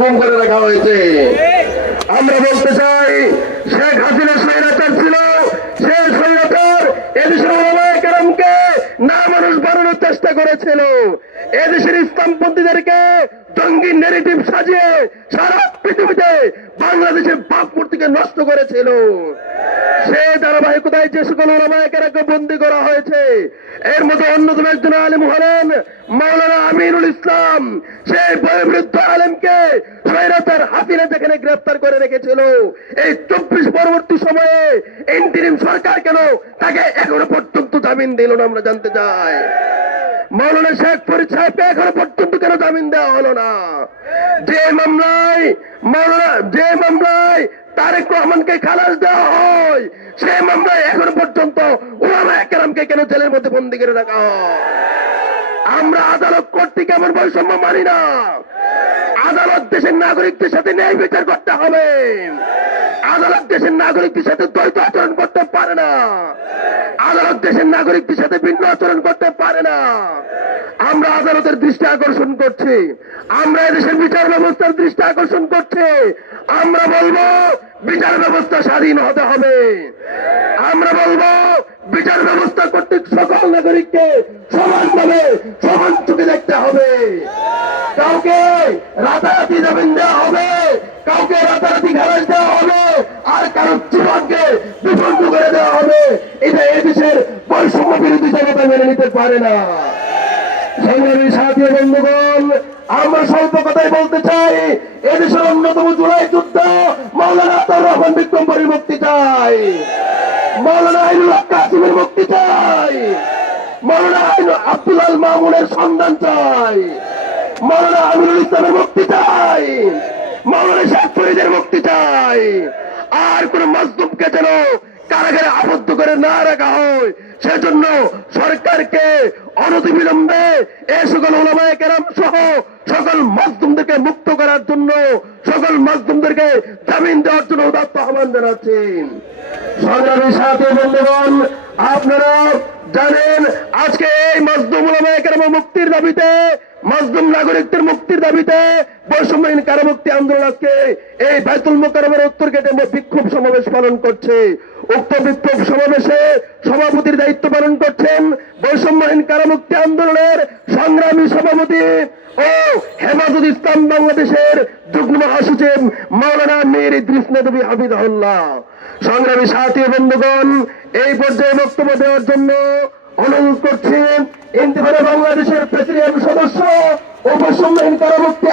গুম করে রাখা হয়েছে। আমরা বলতে চাই, শেখ হাসিনা স্বৈরাচার ছিল, সে স্বৈরাচার এদেশের ওলামায়ে কেরামকে না মানুষ বানানোর চেষ্টা করেছিল, এদেশের ইসলামপন্থীদেরকে জঙ্গি নেগেটিভ সাজিয়ে সারা পৃথিবীতে বাংলাদেশের ভাবমূর্তিকে নষ্ট করেছিল। সে ধারাবাহিকতায় যে সকল ওলামায়ে কেরামকে বন্দী করা হয়েছে, এর মধ্যে অন্যতম একজন আলেম হলেন মাওলানা আমিনুল ইসলাম। সেই বয়োবৃদ্ধ আলেমকে স্বৈরাচার হাসিনা যেখানে গ্রেফতার করে রেখেছিল, এই 24 পরবর্তী সময়ে ইন্টারিম সরকার কেন তাকে এখনো পর্যন্ত জামিন দিল না, আমরা জানতে চাই। মাওলানা শেখ ফরিদ সাহেবকে এখনো পর্যন্ত কেন জামিন দেওয়া হলো না? যে মামলায় তারেক রহমানকে খালাস দেওয়া হয়, সেই মামলায় এখনো পর্যন্ত ওলামায়ে কেরামকে কেন জেলের মধ্যে বন্দী করে রাখা হয়? আমরা আদালত কর্তৃক এমন বৈষম্য মানি না। আদালত দেশের নাগরিকদের সাথে ন্যায় বিচার করতে হবে। আদালত দেশের নাগরিকদের সাথে দ্বৈত আচরণ করতে পারে না। আদালত দেশের নাগরিকদের সাথে ভিন্ন আচরণ করতে পারে না। আমরা আদালতের দৃষ্টি আকর্ষণ করছি, আমরা এদেশের বিচার ব্যবস্থার দৃষ্টি আকর্ষণ করছি। আমরা বলবো বিচার ব্যবস্থা স্বাধীন হতে হবে। আমরা বলবো বিচার ব্যবস্থা কর্তৃক সকল নাগরিককে সমানভাবে সমান চোখে দেখতে হবে। কাউকে রাতারাতি জামিন দেওয়া হবে, কাউকে রাতারাতি খালাস দেওয়া হবে, আর কারো জীবনকে বিপন্ন করে দেওয়া হবে, এটা এদেশের বৈষম্য বিরোধী জনতা মেনে নিতে পারে না। সংগ্রামী সাথী বন্ধুগণ, আমরা স্বল্প কথাই বলতে চাই, এদেশের অন্যতম জুলাই যুদ্ধ মাওলানা আতাউর রহমান বিক্রমপুরীর মুক্তি চাই, মাওলানা আইনুল হক কাসিমের মুক্তি চাই, মাওলানা আব্দুল আল মামুনের সন্ধান চাই, মাওলানা আমিনুল ইসলামের মুক্তি চাই, মাওলানা শেখ ফরিদের মুক্তি চাই। আর কোন মাজলুমকে যেন কারাগারে আবদ্ধ করে না রাখা হয়, সেজন্য সরকারকে অনতিবিলম্বে এই সকল ওলামায়ে কেরাম সহ সকল মাজলুমদেরকে মুক্ত করার জন্য, সকল মাজলুমদেরকে জামিন দেওয়ার জন্য উদাত্ত আহ্বান জানাচ্ছেন। সংগ্রামী সাথী বন্ধুগণ, আপনারা জানেন আজকে এই মাজলুম ওলামায়ে কেরামের মুক্তির দাবিতে, মাজলুম নাগরিকদের মুক্তির দাবিতে বৈষম্যহীন কারামুক্তি আন্দোলন আজকে এই বাইতুল মোকাররমের উত্তর গেটে বিক্ষোভ সমাবেশ পালন করছে। উক্ত বিক্ষোভ সমাবেশে সভাপতির দায়িত্ব পালন করছেন বৈষম্যহীন কারামুক্তি আন্দোলনের সংগ্রামী সভাপতি ও হেফাজত ইসলাম বাংলাদেশের যুগ্ম মহাসচিব মাওলানা মীর ইদ্রিস নদভী হাফিজাহুল্লাহ। সংগ্রামী সাথী বন্ধুগণ, এই পর্যায়ে বক্তব্য দেওয়ার জন্য অনুরোধ করছেন ইন্তিফাদা বাংলাদেশের প্রেসিডিয়াম সদস্য ও বৈষম্যহীন কারামুক্তি